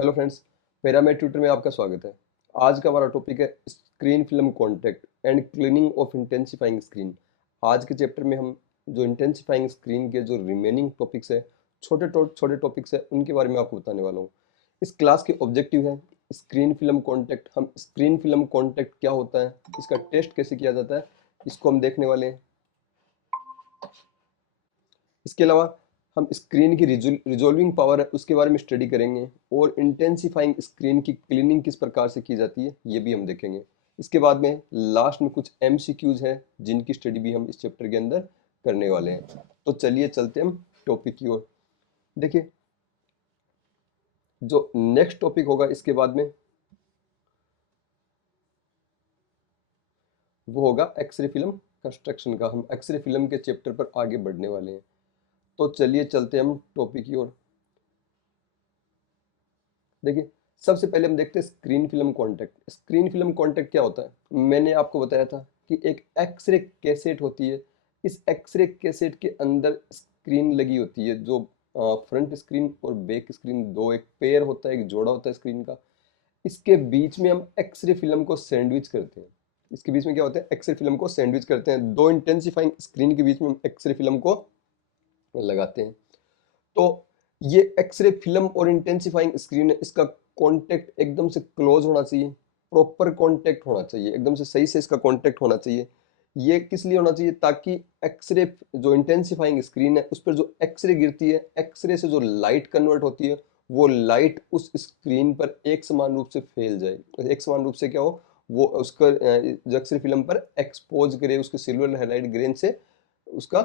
Hello friends, pyramid tutor में आपका स्वागत है। आज का हमारा टॉपिक है screen film contact and cleaning of intensifying screen. आज के चैप्टर में हम जो इंटेंसिफाइंग स्क्रीन के जो रिमेनिंग टॉपिक्स है, छोटे टॉपिक्स है, उनके बारे में आपको बताने वाला हूँ। इस क्लास के ऑब्जेक्टिव है स्क्रीन फिल्म कॉन्टैक्ट। हम स्क्रीन फिल्म कॉन्टैक्ट क्या होता है, इसका टेस्ट कैसे किया जाता है, इसको हम देखने वाले हैं। इसके अलावा हम स्क्रीन की रिजोल्विंग पावर है उसके बारे में स्टडी करेंगे, और इंटेंसिफाइंग स्क्रीन की क्लीनिंग किस प्रकार से की जाती है ये भी हम देखेंगे। इसके बाद में लास्ट में कुछ एमसीक्यूज है जिनकी स्टडी भी हम इस चैप्टर के अंदर करने वाले हैं। तो चलिए चलते हैं हम टॉपिक की ओर। देखिए, जो नेक्स्ट टॉपिक होगा इसके बाद में वो होगा एक्सरे फिल्म कंस्ट्रक्शन का। हम एक्सरे फिल्म के चैप्टर पर आगे बढ़ने वाले हैं। तो चलिए चलते हैं हम टॉपिक की ओर। देखिए, सबसे पहले हम देखते हैं screen film contact. Screen film contact क्या होता है। मैंने आपको बताया था कि एक एक्सरे कैसेट होती है। इस एक्सरे कैसेट के अंदर स्क्रीन लगी होती है, जो फ्रंट स्क्रीन और बैक स्क्रीन, दो एक पेयर होता है, एक जोड़ा होता है स्क्रीन का। इसके बीच में हम एक्सरे फिल्म को सैंडविच करते हैं। इसके बीच में क्या होता है, एक्सरे फिल्म को सैंडविच करते हैं। दो इंटेंसिफाइंग स्क्रीन के बीच में हम एक्सरे फिल्म को लगाते हैं। तो ये एक्सरे फिल्म और इंटेंसिफाइंग स्क्रीन है, इसका कांटेक्ट एकदम से क्लोज होना चाहिए, प्रॉपर कांटेक्ट होना चाहिए, एकदम से सही से इसका कांटेक्ट होना चाहिए। ये किस लिए होना चाहिए, ताकि एक्सरे जो इंटेंसिफाइंग स्क्रीन है उस पर जो एक्सरे गिरती है, एक्सरे से जो लाइट कन्वर्ट होती है, वो लाइट उस स्क्रीन पर एक समान रूप से फैल जाए। एक समान रूप से क्या हो, वो उसका जो एक्सरे फिल्म पर एक्सपोज करे, उसके सिल्वर हाइलाइट ग्रेन से उसका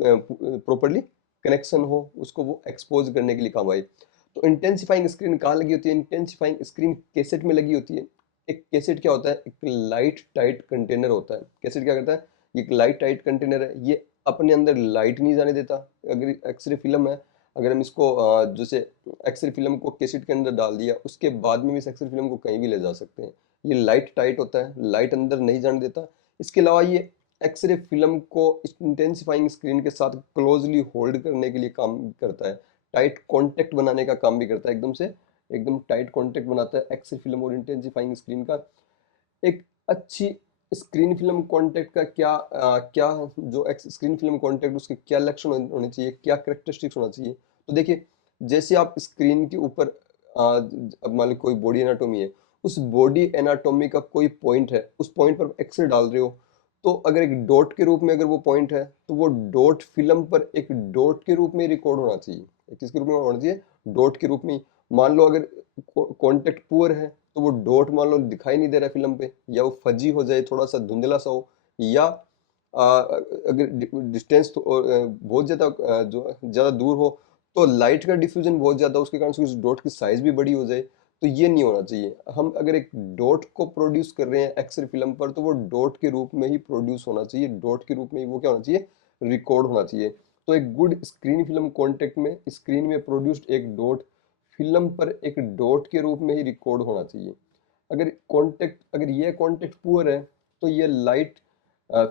प्रॉपरली कनेक्शन हो, उसको वो एक्सपोज करने के लिए काम आए। तो इंटेंसिफाइंग स्क्रीन कहाँ लगी होती है, इंटेंसिफाइंग स्क्रीन कैसेट में लगी होती है। एक कैसेट क्या होता है, एक लाइट टाइट कंटेनर होता है। कैसेट क्या करता है, ये एक लाइट टाइट कंटेनर है, ये अपने अंदर लाइट नहीं जाने देता। अगर एक्सरे फिल्म है, अगर हम इसको जैसे एक्सरे फिल्म को कैसेट के अंदर डाल दिया, उसके बाद में भी इस एक्सरे फिल्म को कहीं भी ले जा सकते हैं। ये लाइट टाइट होता है, लाइट अंदर नहीं जाने देता। इसके अलावा ये एक्सरे फिल्म को इंटेंसिफाइंग स्क्रीन के साथ क्लोजली होल्ड करने के लिए काम करता है, टाइट कांटेक्ट बनाने का काम भी करता है। एकदम से एकदम टाइट कांटेक्ट बनाता है एक्सरे फिल्म और इंटेंसिफाइंग स्क्रीन का। एक अच्छी स्क्रीन फिल्म कांटेक्ट का क्या जो स्क्रीन फिल्म कांटेक्ट, उसके क्या लक्षण होने चाहिए, क्या करेक्टरिस्टिक्स होना चाहिए। तो देखिए, जैसे आप स्क्रीन के ऊपर अब मान लो कोई बॉडी एनाटोमी है, उस बॉडी एनाटोमी का कोई पॉइंट है, उस पॉइंट पर एक्सरे डाल रहे हो, तो अगर एक डॉट के रूप में अगर वो पॉइंट है, तो वो डॉट फिल्म पर एक डॉट के रूप में रिकॉर्ड होना चाहिए। किसके रूप में होना चाहिए, डॉट के रूप में। मान लो अगर कॉन्टेक्ट पुअर है, तो वो डॉट मान लो दिखाई नहीं दे रहा है फिल्म पे, या वो फजी हो जाए, थोड़ा सा धुंधला सा हो, या अगर डिस्टेंस तो बहुत ज्यादा जो ज्यादा दूर हो, तो लाइट का डिफ्यूजन बहुत ज्यादा, उसके कारण से उस डॉट की साइज भी बड़ी हो जाए, तो ये नहीं होना चाहिए। हम अगर एक डॉट को प्रोड्यूस कर रहे हैं एक्सरे फिल्म पर, तो वो डॉट के रूप में ही प्रोड्यूस होना चाहिए, डॉट के रूप में ही वो क्या होना चाहिए, रिकॉर्ड होना चाहिए। तो एक गुड स्क्रीन फिल्म कॉन्टेक्ट में स्क्रीन में प्रोड्यूस्ड एक डॉट फिल्म पर एक डॉट के रूप में ही रिकॉर्ड होना चाहिए। अगर ये कॉन्टेक्ट पुअर है, तो ये लाइट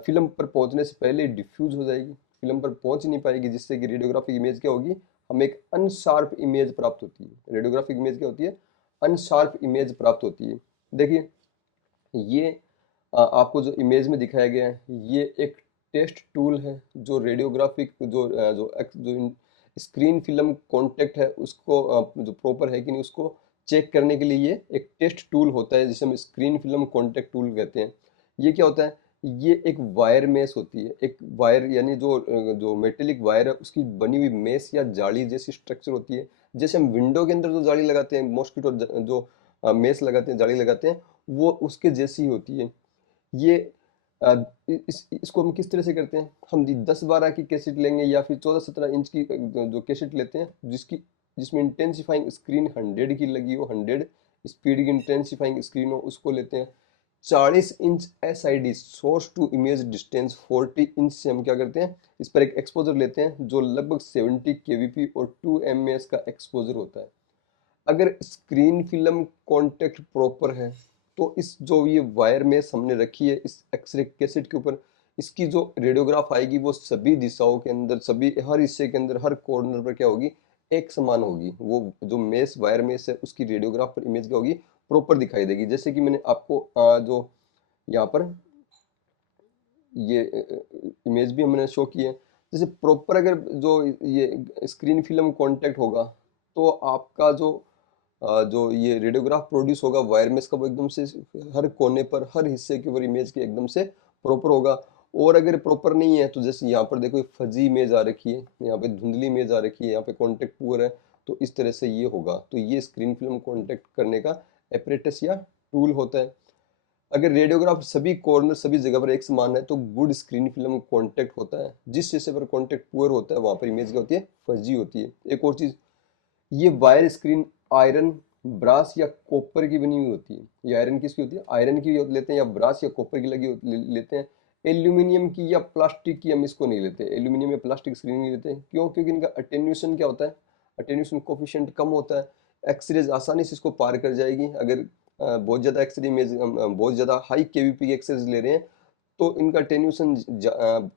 फिल्म पर पहुंचने से पहले डिफ्यूज हो जाएगी, फिल्म पर पहुंच नहीं पाएगी, जिससे कि रेडियोग्राफिक इमेज क्या होगी, हमें एक अनशार्प इमेज प्राप्त होती है। रेडियोग्राफिक इमेज क्या होती है, अनशार्प इमेज प्राप्त होती है। देखिए, ये आपको जो इमेज में दिखाया गया है, ये एक टेस्ट टूल है, जो रेडियोग्राफिक जो स्क्रीन फिल्म कॉन्टेक्ट है उसको जो प्रॉपर है कि नहीं, उसको चेक करने के लिए ये एक टेस्ट टूल होता है, जिसे हम स्क्रीन फिल्म कॉन्टेक्ट टूल कहते हैं। ये क्या होता है, ये एक वायर मेश होती है, एक वायर यानी जो मेटेलिक वायर है उसकी बनी हुई मेश या जाली जैसी स्ट्रक्चर होती है। जैसे हम विंडो के अंदर जो जाली लगाते हैं, मॉस्किटो जो मेश लगाते हैं, जाली लगाते हैं, वो उसके जैसी होती है। ये अ, इसको हम किस तरह से करते हैं, हम 10-12 की कैसेट लेंगे, या फिर 14-17 इंच की जो कैसेट लेते हैं, जिसमें इंटेंसिफाइंग स्क्रीन 100 की लगी हो, 100 स्पीड की इंटेंसिफाइंग स्क्रीन हो, उसको लेते हैं। 40 inch SID, source to image distance 40 inch से हम क्या करते हैं, इस पर एक एक्सपोजर लेते हैं, जो लगभग 70 kVp और 2 mAs का एक्सपोजर होता है। अगर स्क्रीन फिल्म कॉन्टेक्ट प्रॉपर है, तो इस जो ये वायर मेश हमने रखी है इस एक्सरे कैसेट के ऊपर, इसकी जो रेडियोग्राफ आएगी, वो सभी दिशाओं के अंदर, सभी हर हिस्से के अंदर, हर कॉर्नर पर क्या होगी, एक समान होगी, वो जो मेश वायर मेश है उसकी रेडियोग्राफ पर इमेज क्या होगी, प्रॉपर दिखाई देगी। जैसे कि मैंने आपको जो यहाँ पर ये इमेज भी हमने शो की है, जैसे प्रॉपर अगर जो ये स्क्रीन फिल्म कांटेक्ट होगा तो आपका जो ये रेडियोग्राफ प्रोड्यूस होगा वायर मेश का, वो एकदम से हर कोने पर हर हिस्से के ऊपर इमेज के एकदम से प्रॉपर होगा। और अगर प्रॉपर नहीं है तो जैसे यहाँ पर देखो फजी इमेज आ रखी है, यहाँ पे धुंधली इमेज आ रखी है, यहाँ पे कॉन्टेक्ट पुअर है, तो इस तरह से ये होगा। तो ये स्क्रीन फिल्म कॉन्टेक्ट करने का एपरेटस या टूल होता है। अगर रेडियोग्राफ सभी कॉर्नर सभी जगह पर एक समान है तो गुड स्क्रीन फिल्म कॉन्टेक्ट होता है। जिस हिस्से पर कॉन्टेक्ट पुअर होता है वहां पर इमेज क्या होती है, फजी होती है। एक और चीज, ये वायर स्क्रीन आयरन ब्रास या कॉपर की बनी हुई होती है। ये आयरन किसकी होती है, आयरन की लेते हैं, या ब्रास या कॉपर की लेते हैं। एल्यूमिनियम की या प्लास्टिक की हम इसको नहीं लेते, एल्यूमिनियम या प्लास्टिक स्क्रीन नहीं लेते। क्यों? क्योंकि इनका अटेन्यूएशन क्या होता है, अटेन्यूएशन कोफिशिएंट कम होता है। एक्सरेज आसानी से इसको पार कर जाएगी। अगर बहुत ज़्यादा एक्सरे इमेज, बहुत ज़्यादा हाई केवीपी के एक्सरेज ले रहे हैं तो इनका अटेन्यूएशन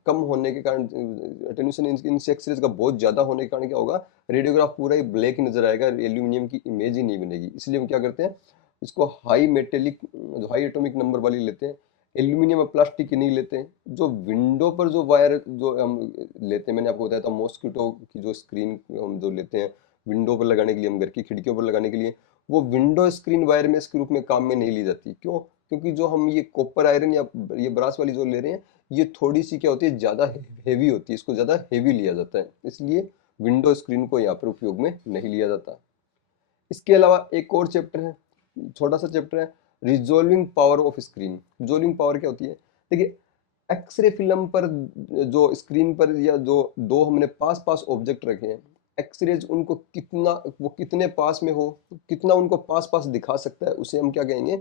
कम होने के कारण, अटेन्यूएशन इन एक्सरेज का बहुत ज़्यादा होने के कारण क्या होगा, रेडियोग्राफ पूरा ही ब्लैक नजर आएगा, एल्यूमिनियम की इमेज ही नहीं बनेगी। इसलिए हम क्या करते हैं, इसको हाई मेटेलिक, जो हाई एटॉमिक नंबर वाली लेते हैं। एल्यूमिनियम और प्लास्टिक की नहीं लेते हैं। जो विंडो पर जो वायर जो हम लेते हैं, मैंने आपको बताया था मॉस्किटो की जो स्क्रीन हम जो लेते हैं विंडो पर लगाने के लिए, हम घर की खिड़कियों पर लगाने के लिए, वो विंडो स्क्रीन वायर में इसके रूप में काम में नहीं ली जाती। क्यों? क्योंकि जो हम ये कॉपर आयरन या ये ब्रास वाली जो ले रहे हैं, ये थोड़ी सी क्या होती है, ज़्यादा हेवी होती है, इसको ज़्यादा हेवी लिया जाता है, इसलिए विंडो स्क्रीन को यहाँ पर उपयोग में नहीं लिया जाता। इसके अलावा एक और चैप्टर है, छोटा सा चैप्टर है, resolving power of screen. Resolving power क्या होती है, देखिए एक्सरे फिल्म पर जो स्क्रीन पर या जो दो हमने पास पास ऑब्जेक्ट रखे हैं, एक्सरेज उनको कितना, वो कितने पास में हो, कितना उनको पास पास दिखा सकता है, उसे हम क्या कहेंगे,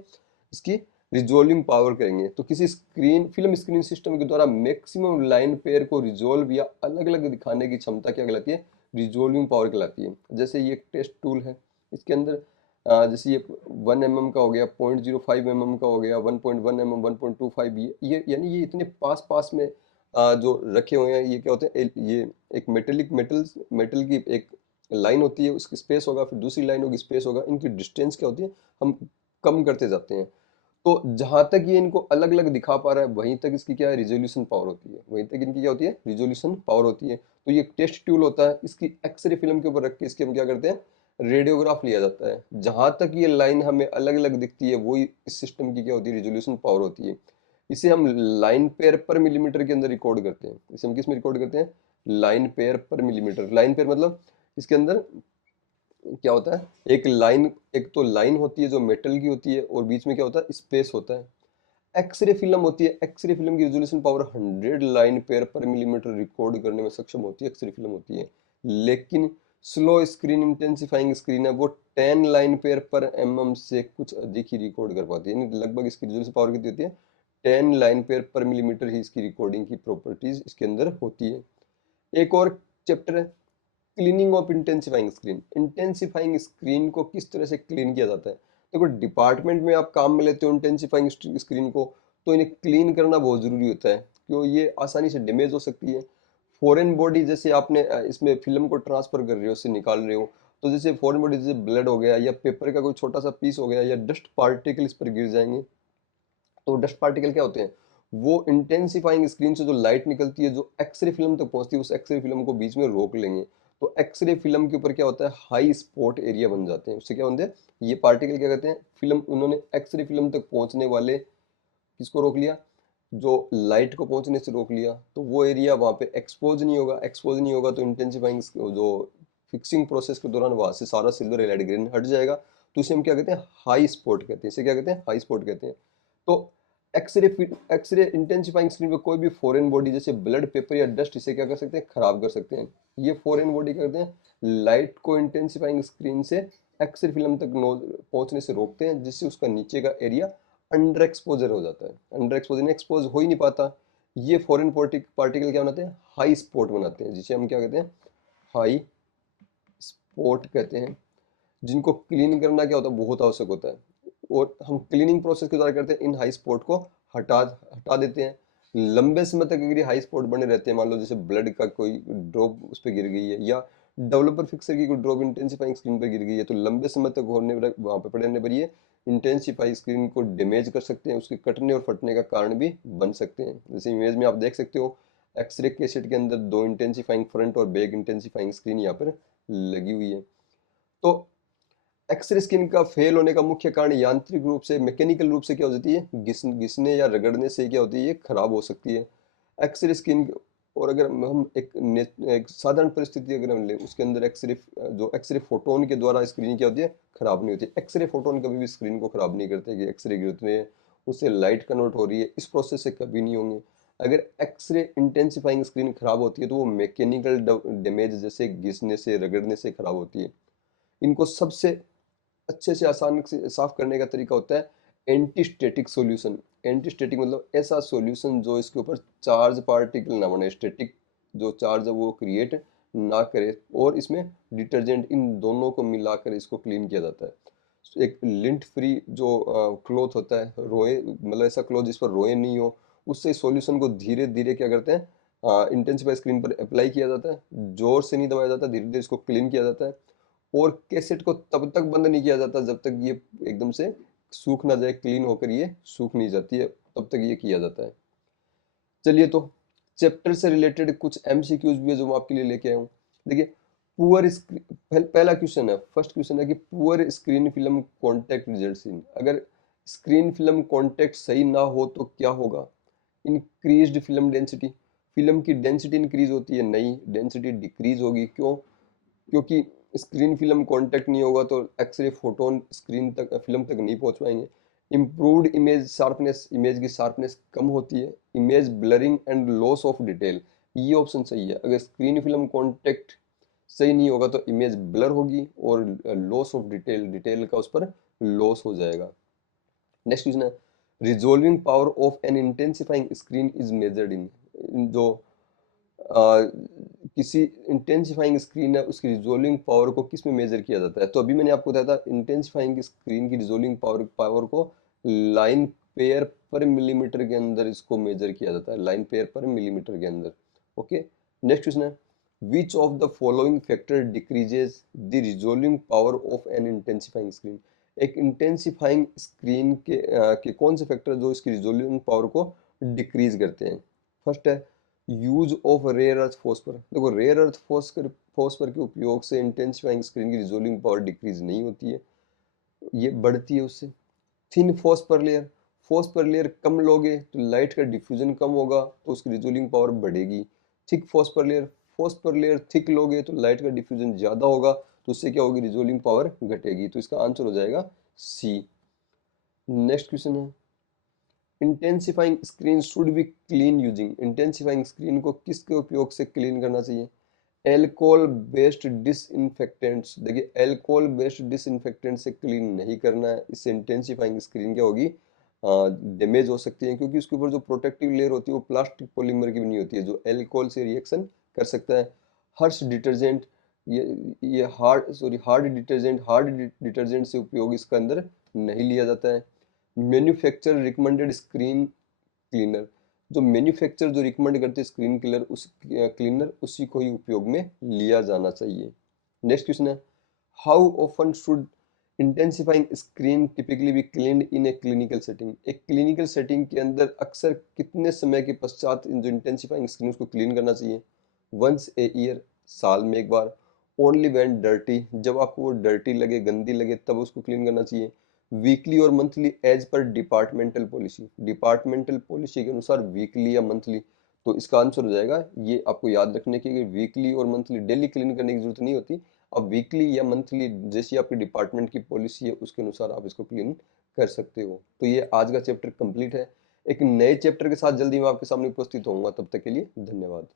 इसकी रिजोल्विंग पावर कहेंगे। तो किसी स्क्रीन फिल्म स्क्रीन सिस्टम के द्वारा मैक्सिमम लाइन पेयर को रिजोल्व या अलग अलग दिखाने की क्षमता क्या कहलाती है, रिजोल्विंग पावर कहलाती है। जैसे ये एक टेस्ट टूल है, इसके अंदर जैसे ये 1 mm का हो गया, 0.05 mm का हो गया, 1.1 mm, 1.25, ये यानी ये इतने पास पास में जो रखे हुए हैं, ये क्या होते हैं, ये एक मेटल की एक लाइन होती है, उसकी स्पेस होगा, फिर दूसरी लाइन होगी, स्पेस होगा, इनकी डिस्टेंस क्या होती है, हम कम करते जाते हैं। तो जहां तक ये इनको अलग अलग दिखा पा रहा है वहीं तक इसकी क्या है, रिजोल्यूशन पावर होती है, वहीं तक इनकी क्या होती है, रिजोल्यूशन पावर होती है। तो ये टेस्ट टूल होता है, इसकी एक्सरे फिल्म के ऊपर रख के इसके हम क्या करते हैं, रेडियोग्राफ लिया जाता है। जहां तक ये लाइन हमें अलग अलग दिखती है वही इस सिस्टम की क्या होती है, रिजोल्यूशन पावर होती है। इसे हम लाइन पेयर पर मिलीमीटर के अंदर रिकॉर्ड करते हैं। इसे हम किस में रिकॉर्ड करते हैं, लाइन पेयर पर मिलीमीटर। लाइन पेयर मतलब इसके अंदर क्या होता है, एक लाइन, एक तो लाइन होती है जो मेटल की होती है और बीच में क्या होता है, स्पेस होता है। एक्सरे फिल्म होती है, एक्सरे फिल्म की रेजोल्यूशन पावर 100 लाइन पेयर पर मिलीमीटर रिकॉर्ड करने में सक्षम होती है, एक्सरे फिल्म होती है। लेकिन स्लो स्क्रीन इंटेंसिफाइंग स्क्रीन है, वो 10 लाइन पेयर पर mm से कुछ अधिक ही रिकॉर्ड कर पाती है, यानी लगभग इसकी रेजोल्यूशन पावर कितनी होती है, 10 लाइन पेयर पर मिलीमीटर ही इसकी रिकॉर्डिंग की प्रॉपर्टीज इसके अंदर होती है। एक और चैप्टर है, cleaning of intensifying screen. Intensifying screen को किस तरह से क्लीन किया जाता है। देखो डिपार्टमेंट में आप काम में लेते हो इंटेंसिफाइंग स्क्रीन को, तो इन्हें क्लीन करना बहुत जरूरी होता है, क्यों, ये आसानी से डैमेज हो सकती है। फॉरेन बॉडी, जैसे आपने इसमें फिल्म को ट्रांसफर कर रहे हो, उससे निकाल रहे हो, तो जैसे फॉरेन बॉडी, जैसे ब्लड हो गया या पेपर का कोई छोटा सा पीस हो गया या डस्ट पार्टिकल इस पर गिर जाएंगे, तो डस्ट पार्टिकल क्या होते हैं, वो इंटेंसिफाइंग स्क्रीन से जो लाइट निकलती है जो एक्सरे फिल्म तक पहुंचती है, उस एक्सरे फिल्म को बीच में रोक लेंगे। तो एक्सरे फिल्म के ऊपर क्या होता है, हाई स्पॉट एरिया बन जाते हैं। उससे क्या बनते हैं, ये पार्टिकल क्या कहते हैं, फिल्म, उन्होंने एक्सरे फिल्म तक पहुंचने वाले किसको रोक लिया, जो लाइट को पहुंचने से रोक लिया, तो वो एरिया वहां पे एक्सपोज नहीं होगा। एक्सपोज नहीं होगा तो इंटेंसिफाइंग जो फिक्सिंग प्रोसेस के दौरान वहां से सारा सिल्वर एलाइड ग्रेन हट जाएगा। तो इसे हम क्या कहते हैं, हाई स्पॉट कहते हैं। इसे क्या कहते हैं, हाई स्पॉट कहते हैं। तो एक्सरे इंटेंसिफाइंग स्क्रीन पे कोई भी फॉरेन बॉडी जैसे ब्लड, पेपर या डस्ट, इसे क्या कर सकते हैं, खराब कर सकते हैं। ये फॉरेन बॉडी क्या करते हैं, लाइट को इंटेंसिफाइंग स्क्रीन से एक्सरे फिल्म तक पहुंचने से रोकते हैं, जिससे उसका नीचे का एरिया अंडर एक्सपोजर हो जाता है। अंडर एक्सपोजर में एक्सपोज हो ही नहीं पाता। ये फॉरेन पार्टिकल क्या बनाते हैं, हाई स्पॉट बनाते हैं, जिसे हम क्या कहते हैं, हाई स्पॉट कहते हैं। जिनको क्लीन करना क्या होता है, बहुत आवश्यक होता है। और हम क्लीनिंग प्रोसेस के द्वारा करते हैं, इन हाई स्पॉट को हटा हटा देते हैं। लंबे समय तक अगर ये हाई स्पॉट बने रहते हैं, मान लो जैसे ब्लड का कोई ड्रॉप उस पर गिर गई है या डेवलपर फिक्सर की कोई ड्रॉप इंटेंसिफाइंग स्क्रीन पर गिर गई है तो लंबे समय तक होने वहां पर पड़े रहने पर ये इंटेंसिफाई स्क्रीन को डैमेज कर सकते हैं, उसके कटने और फटने का कारण भी बन सकते हैं। जैसे इमेज में आप देख सकते हो एक्सरे कैसेट के अंदर दो इंटेंसिफाइंग फ्रंट और बैक इंटेंसिफाइंग स्क्रीन यहाँ पर लगी हुई है। तो एक्सरे स्क्रीन का फेल होने का मुख्य कारण यांत्रिक रूप से, मैकेनिकल रूप से क्या हो जाती है, घिसने या रगड़ने से क्या होती है, ये खराब हो सकती है एक्सरे स्क्रीन। और अगर हम एक साधारण परिस्थिति अगर हम ले उसके अंदर एक्सरे, जो एक्सरे फोटोन के द्वारा स्क्रीन क्या होती है, खराब नहीं होती। एक्सरे फोटोन कभी भी स्क्रीन को खराब नहीं करते कि एक्सरे गिरते हैं उससे लाइट कन्वर्ट हो रही है, इस प्रोसेस से कभी नहीं होंगे। अगर एक्सरे इंटेंसिफाइंग स्क्रीन खराब होती है तो वो मैकेनिकल डैमेज जैसे घिसने से रगड़ने से खराब होती है। इनको सबसे अच्छे से आसान से साफ करने का तरीका होता है anti static solution. Anti static मतलब ऐसा सॉल्यूशन जो इसके ऊपर चार्ज पार्टिकल ना बने, स्टैटिक जो चार्ज है वो क्रिएट ना करे, और इसमें डिटर्जेंट इन दोनों को मिलाकर इसको क्लीन किया जाता है। एक लिंट फ्री जो क्लॉथ होता है, रोए मतलब ऐसा क्लॉथ जिस पर रोए नहीं हो, उससे सॉल्यूशन को धीरे धीरे क्या करते हैं, इंटेंसिफाई स्क्रीन पर अप्लाई किया जाता है, जोर से नहीं दबाया जाता, धीरे धीरे इसको क्लीन किया जाता है। और कैसेट को तब तक बंद नहीं किया जाता जब तक ये एकदम से सूख ना जाए, क्लीन होकर ये सूख नहीं जाती है, तब तक ये किया जाता है। चलिए तो चैप्टर से रिलेटेड कुछ एमसीक्यूज भी है जो मैं आपके लिए लेके आया हूँ। देखिए, पुअर स्क्रीन, पहला क्वेश्चन है, फर्स्ट क्वेश्चन है कि poor screen film contact results in, अगर स्क्रीन फिल्म कॉन्टेक्ट सही ना हो तो क्या होगा। इंक्रीज्ड फिल्म डेंसिटी, फिल्म की डेंसिटी इंक्रीज होती है, नहीं डेंसिटी डिक्रीज होगी। क्यों? क्योंकि स्क्रीन फिल्म कांटेक्ट नहीं होगा तो एक्सरे फोटोन स्क्रीन तक, फिल्म तक नहीं पहुंच पाएंगे। इम्प्रूव्ड इमेज शार्पनेस, इमेज की शार्पनेस कम होती है। Image blurring and loss of detail, ये ऑप्शन सही है। अगर स्क्रीन फिल्म कांटेक्ट सही नहीं होगा तो इमेज ब्लर होगी और लॉस ऑफ डिटेल, डिटेल का उस पर लॉस हो जाएगा। नेक्स्ट क्वेश्चन है, resolving power of an intensifying screen is measured in, जो किसी इंटेंसिफाइंग स्क्रीन है उसकी रिजोल्विंग पावर को किस में मेजर किया जाता है। तो अभी मैंने आपको बताया था इंटेंसिफाइंग स्क्रीन की रिजोल्विंग पावर पावर को लाइन पेयर पर मिलीमीटर के अंदर इसको मेजर किया जाता है, लाइन पेयर पर मिलीमीटर के अंदर। ओके, नेक्स्ट क्वेश्चन है, which of the following factor decreases the resolving power of an intensifying screen. एक इंटेंसिफाइंग स्क्रीन के कौन से फैक्टर जो इसकी रिजोल्विंग पावर को डिक्रीज करते हैं। फर्स्ट है use of rare earth phosphor. देखो, रेयर अर्थ फॉस्फर फॉस्फर के उपयोग से इंटेंसिफाइंग स्क्रीन की रिजोल्विंग पावर डिक्रीज नहीं होती है, ये बढ़ती है उससे। Thin phosphor layer, phosphor layer कम लोगे तो लाइट का डिफ्यूजन कम होगा तो उसकी रिजोल्विंग पावर बढ़ेगी। Thick phosphor layer, phosphor layer thick लोगे तो लाइट का डिफ्यूजन ज्यादा होगा तो उससे क्या होगी, रिजोल्विंग पावर घटेगी। तो इसका आंसर हो जाएगा सी। नेक्स्ट क्वेश्चन है, intensifying screen should be clean using. Intensifying screen को किसके उपयोग से क्लीन करना चाहिए। Alcohol based disinfectants. देखिए, एल्कोहल बेस्ड डिसइंफेक्टेंट से क्लीन नहीं करना है, इससे इंटेंसिफाइंग स्क्रीन क्या होगी, डैमेज हो सकती है, क्योंकि उसके ऊपर जो प्रोटेक्टिव लेयर होती है वो प्लास्टिक पॉलीमर की बनी होती है जो एल्कोहल से रिएक्शन कर सकता है। हर्ष डिटर्जेंट, ये हार्ड डिटर्जेंट से उपयोग इसका अंदर नहीं लिया जाता है। मैन्युफैक्चर रिकमेंडेड स्क्रीन क्लीनर, जो मैन्युफैक्चर जो रिकमेंड करते हैं स्क्रीन क्लीनर, उस क्लीनर उसी को ही उपयोग में लिया जाना चाहिए। नेक्स्ट क्वेश्चन है, how often should intensifying screen typically be cleaned in a clinical setting. एक क्लिनिकल सेटिंग के अंदर अक्सर कितने समय के पश्चात जो इंटेंसिफाइंग स्क्रीन उसको क्लीन करना चाहिए। वंस ए ईयर, साल में एक बार। ओनली व्हेन डर्टी, जब आपको वो डर्टी लगे, गंदी लगे, तब उसको क्लीन करना चाहिए। वीकली और monthly as per departmental policy, departmental policy के अनुसार वीकली या मंथली। तो इसका आंसर हो जाएगा, ये आपको याद रखने की वीकली और मंथली, डेली क्लीन करने की जरूरत नहीं होती। अब वीकली या मंथली जैसी आपकी डिपार्टमेंट की पॉलिसी है उसके अनुसार आप इसको क्लीन कर सकते हो। तो ये आज का चैप्टर कंप्लीट है। एक नए चैप्टर के साथ जल्दी मैं आपके सामने उपस्थित होऊंगा, तब तक के लिए धन्यवाद।